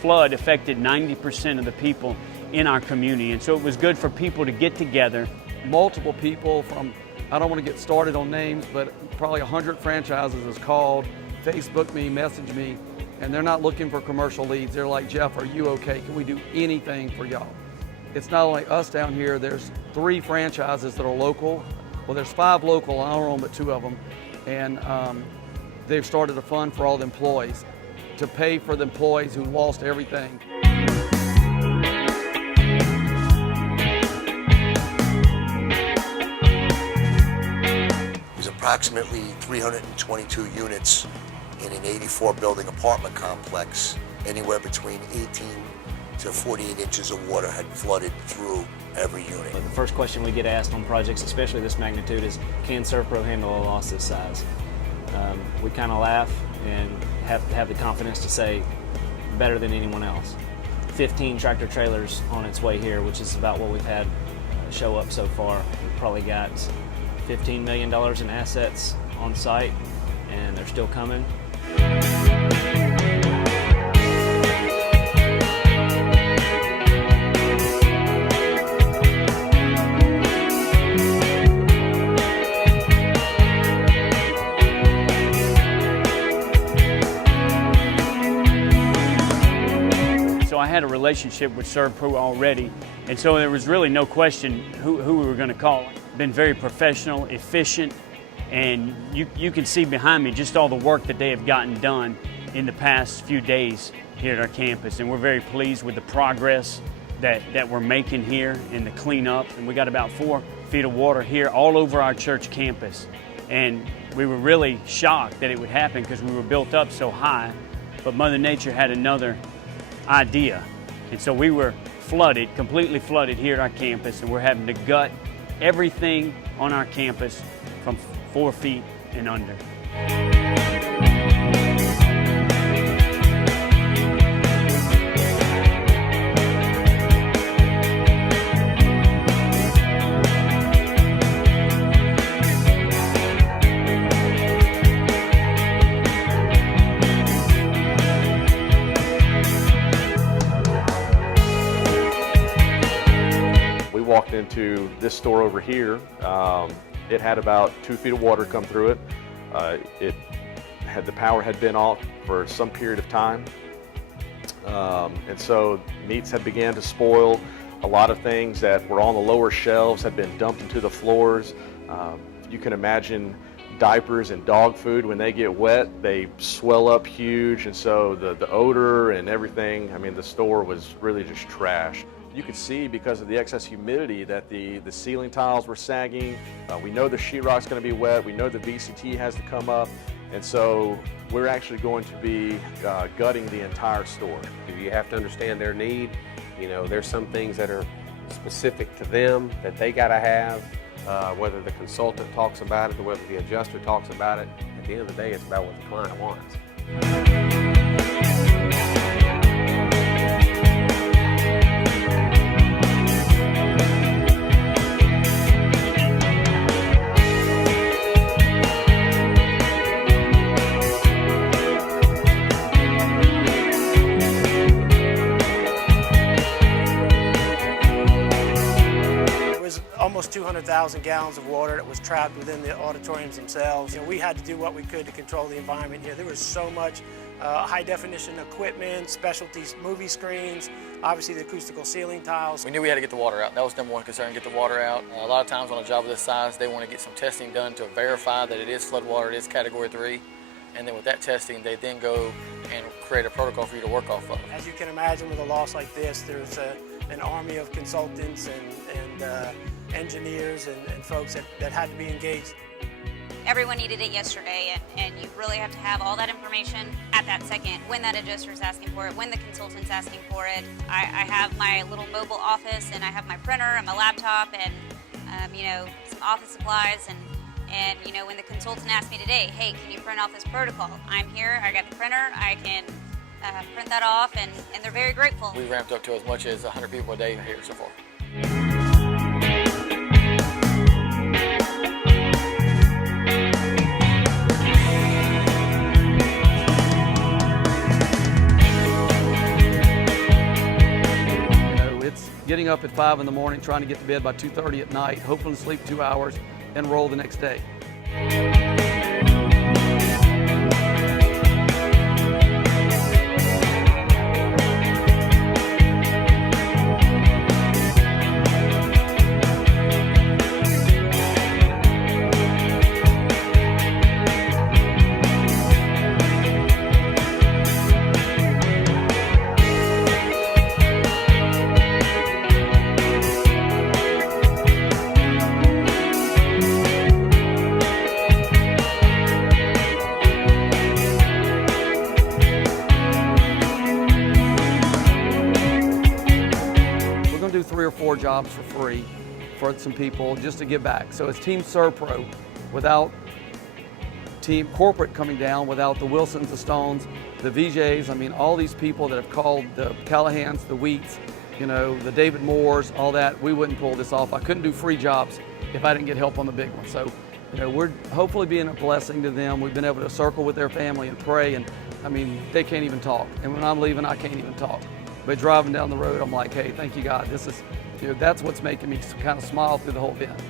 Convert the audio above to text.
flood affected 90% of the people in our community, and so it was good for people to get together. Multiple people from, I don't want to get started on names, but probably 100 franchises has called, Facebook me, messaged me, and they're not looking for commercial leads. They're like, Jeff, are you okay? Can we do anything for y'all? It's not only us down here, there's 3 franchises that are local. Well, there's 5 local, I don't own but 2 of them, and they've started a fund for all the employees to pay for the employees who lost everything. There's approximately 322 units in an 84-building apartment complex. Anywhere between 18 to 48 inches of water had flooded through every unit. The first question we get asked on projects, especially this magnitude, is can SERVPRO handle a loss this size? We kind of laugh and have the confidence to say better than anyone else. 15 tractor trailers on its way here, which is about what we've had show up so far. We've probably got $15 million in assets on site, and they're still coming. I had a relationship with SERVPRO already, and so there was really no question who we were going to call. Been very professional, efficient, and you can see behind me just all the work that they have gotten done in the past few days here at our campus, and we're very pleased with the progress that we're making here in the cleanup. And we got about 4 feet of water here all over our church campus, and we were really shocked that it would happen because we were built up so high, but Mother Nature had another idea. And so we were flooded, completely flooded here at our campus, and we're having to gut everything on our campus from 4 feet and under. Walked into this store over here. It had about 2 feet of water come through it. The power had been off for some period of time, and so meats had began to spoil. A lot of things that were on the lower shelves had been dumped into the floors. You can imagine diapers and dog food, when they get wet, they swell up huge, and so the odor and everything, I mean, the store was really just trash. You could see, because of the excess humidity, that the ceiling tiles were sagging. We know the sheetrock's going to be wet. We know the VCT has to come up. And so we're actually going to be gutting the entire store. You have to understand their need. You know, there's some things that are specific to them that they got to have, whether the consultant talks about it or whether the adjuster talks about it. At the end of the day, it's about what the client wants. Almost 200,000 gallons of water that was trapped within the auditoriums themselves. You know, we had to do what we could to control the environment here. There was so much high-definition equipment, specialty movie screens, obviously the acoustical ceiling tiles. We knew we had to get the water out. That was number one concern, get the water out. A lot of times on a job of this size, they want to get some testing done to verify that it is floodwater, it is Category 3. And then with that testing, they then go and create a protocol for you to work off of. As you can imagine, with a loss like this, there's an army of consultants and engineers and folks that had to be engaged. Everyone needed it yesterday, and you really have to have all that information at that second when that adjuster is asking for it, when the consultant's asking for it. I have my little mobile office, and I have my printer and my laptop and you know, some office supplies, and you know, when the consultant asked me today, hey, can you print off this protocol? I'm here, I got the printer, I can print that off, and they're very grateful. We ramped up to as much as 100 people a day here so far. up at 5 in the morning, trying to get to bed by 2:30 at night, hoping to sleep 2 hours and roll the next day. Do 3 or 4 jobs for free for some people just to give back. So it's Team SERVPRO, without Team Corporate coming down, without the Wilsons, the Stones, the VJs, I mean all these people that have called, the Callahans, the Wheats, you know, the David Moores, all that, we wouldn't pull this off. I couldn't do free jobs if I didn't get help on the big one. So, you know, we're hopefully being a blessing to them. We've been able to circle with their family and pray, and I mean, they can't even talk. And when I'm leaving, I can't even talk. But driving down the road, I'm like, hey, thank you, God. This is, you know, that's what's making me kind of smile through the whole event.